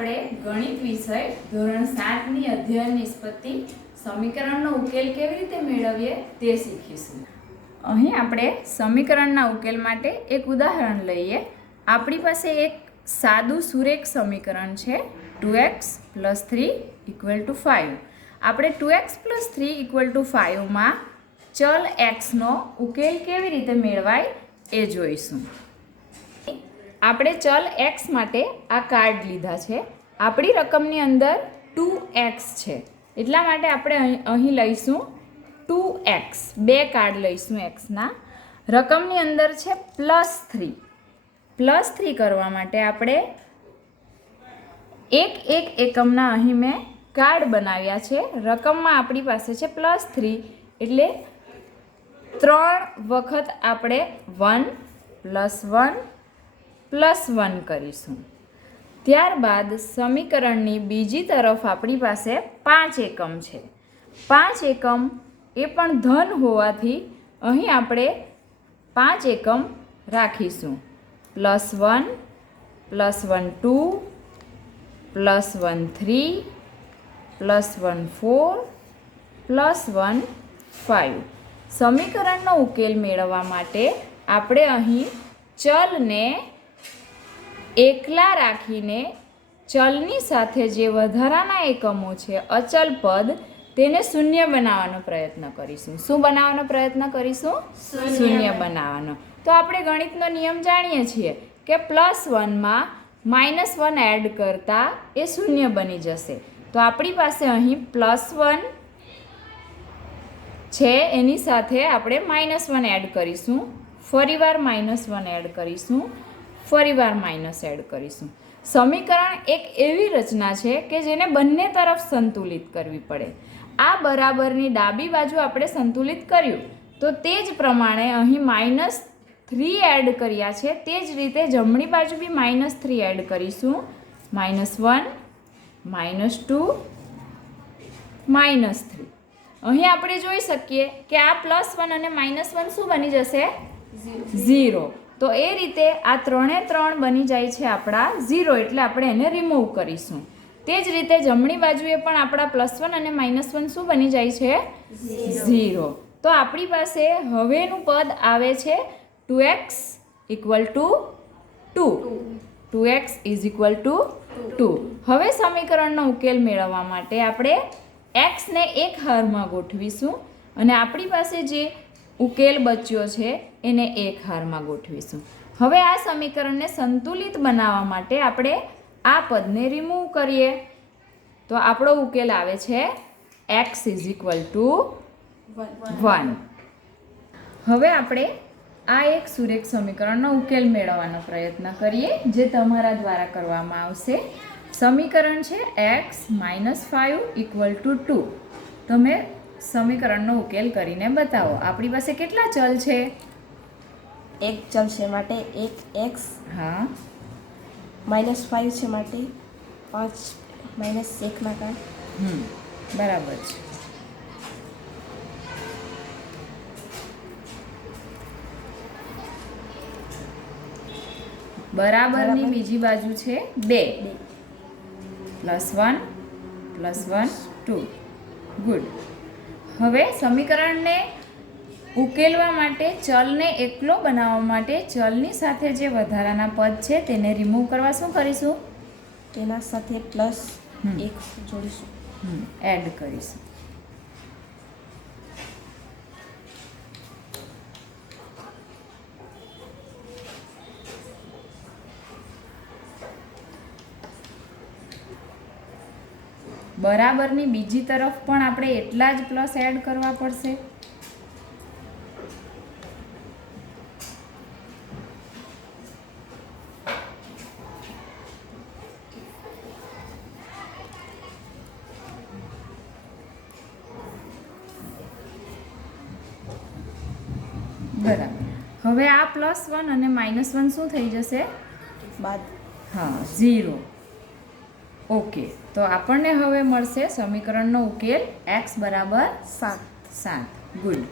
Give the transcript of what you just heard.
આપણે ગણિત વિષય ધોરણ 7 ની અધ્યયન નિષ્પત્તિ સમીકરણનો ઉકેલ કેવી રીતે મેળવીએ તે શીખીશું। અહીં આપણે સમીકરણના ઉકેલ માટે એક ઉદાહરણ લઈએ। આપણી પાસે એક સાદું સુરેખ સમીકરણ છે 2x + 3 = 5। આપણે 2x + 3 = 5 માં ચલ x નો ઉકેલ કેવી રીતે મેળવાય એ જોઈશું। આપણે ચલ x માટે આ કાર્ડ લીધા છે। આપણી રકમની અંદર 2x છે, એટલા માટે આપણે અહીં લઈશું 2x, બે કાર્ડ લઈશું x ના। રકમની અંદર છે +3, +3 કરવા માટે આપણે એક એકમના અહીં મેં કાર્ડ બનાવ્યા છે। રકમમાં આપણી પાસે છે +3, એટલે 3 વખત આપણે 1 + 1 + 1 કરીશું। ત્યારબાદ સમીકરણની બીજી તરફ આપણી પાસે 5 એકમ છે। 5 એકમ એ પણ ધન હોવાથી અહીં આપણે 5 એકમ રાખીશું। +1 +1 2 +1 3 +1 4 +1 5। સમીકરણનો ઉકેલ મેળવવા માટે આપણે અહીં ચલને એકલા રાખીને ચલની સાથે જે વધારાના એકમો છે અચલ પદ, તેને શૂન્ય બનાવવાનો પ્રયત્ન કરીશું। શું બનાવવાનો પ્રયત્ન કરીશું? શૂન્ય બનાવવાનો। તો આપણે ગણિતનો નિયમ જાણીએ છીએ કે +1 માં -1 એડ કરતા એ શૂન્ય બની જશે। તો આપણી પાસે અહીં +1 છે, એની સાથે આપણે -1 એડ કરીશું, ફરીવાર -1 એડ કરીશું, ફરીવાર માઇનસ એડ કરીશું। સમીકરણ એક એવી રચના છે કે જેને બંને તરફ સંતુલિત કરવી પડે। આ બરાબરની ડાબી બાજુ આપણે સંતુલિત કર્યું, તો તે જ પ્રમાણે અહીં -3 એડ કર્યા છે, તે જ રીતે જમણી બાજુ બી -3 એડ કરીશું। -1 -2 -3। અહીં આપણે જોઈ શકીએ કે આ +1 અને -1 શું બની જશે? 0। તો એ રીતે આ 3 એ 3 બની જાય છે આપણા 0, એટલે આપણે એને રિમૂવ કરીશું। તે જ રીતે જમણી બાજુએ પણ આપણા +1 અને -1 શું બની જાય છે? 0। તો આપણી પાસે હવેનું પદ આવે છે 2x = 2। 2x = 2। હવે સમીકરણનો ઉકેલ મેળવવા માટે આપણે x ને એક હારમાં ગોઠવીશું અને આપણી પાસે જે ઉકેલ બચ્યો છે એને એક હારમાં ગોઠવીશું। હવે આ સમીકરણને સંતુલિત બનાવવા માટે આપણે આ પદને રિમૂવ કરીએ, તો આપણો ઉકેલ આવે છે x = 1। હવે આપણે આ એક સુરેખ સમીકરણનો ઉકેલ મેળવવાનો પ્રયત્ન કરીએ, જે તમારા દ્વારા કરવામાં આવશે। સમીકરણ છે x - 5 = 2। તમે સમીકરણનો ઉકેલ કરીને બતાવો। આપણી પાસે કેટલા ચલ છે? એક ચલ છે માટે એક x, હા, -5 છે માટે 5 -1 ના કારણે બરાબર છે। બરાબરની બીજી બાજુ છે 2 +1 +1 2। ગુડ। હવે સમીકરણને ઉકેલવા માટે, ચલને એકલો બનાવવા માટે ચલની સાથે જે વધારાના પદ છે તેને રિમૂવ કરવા શું કરીશું? તેના સાથે +1 જોડીશું, એડ કરીશું। બરાબરની બીજી તરફ પણ આપણે એટલા જ પ્લસ એડ કરવા પડશે। બરાબર। હવે આ +1 અને -1 શું થઈ જશે? બાદ, હા, 0। ઓકે, તો આપણને હવે મળશે સમીકરણનો ઉકેલ x = 7। ગુડ।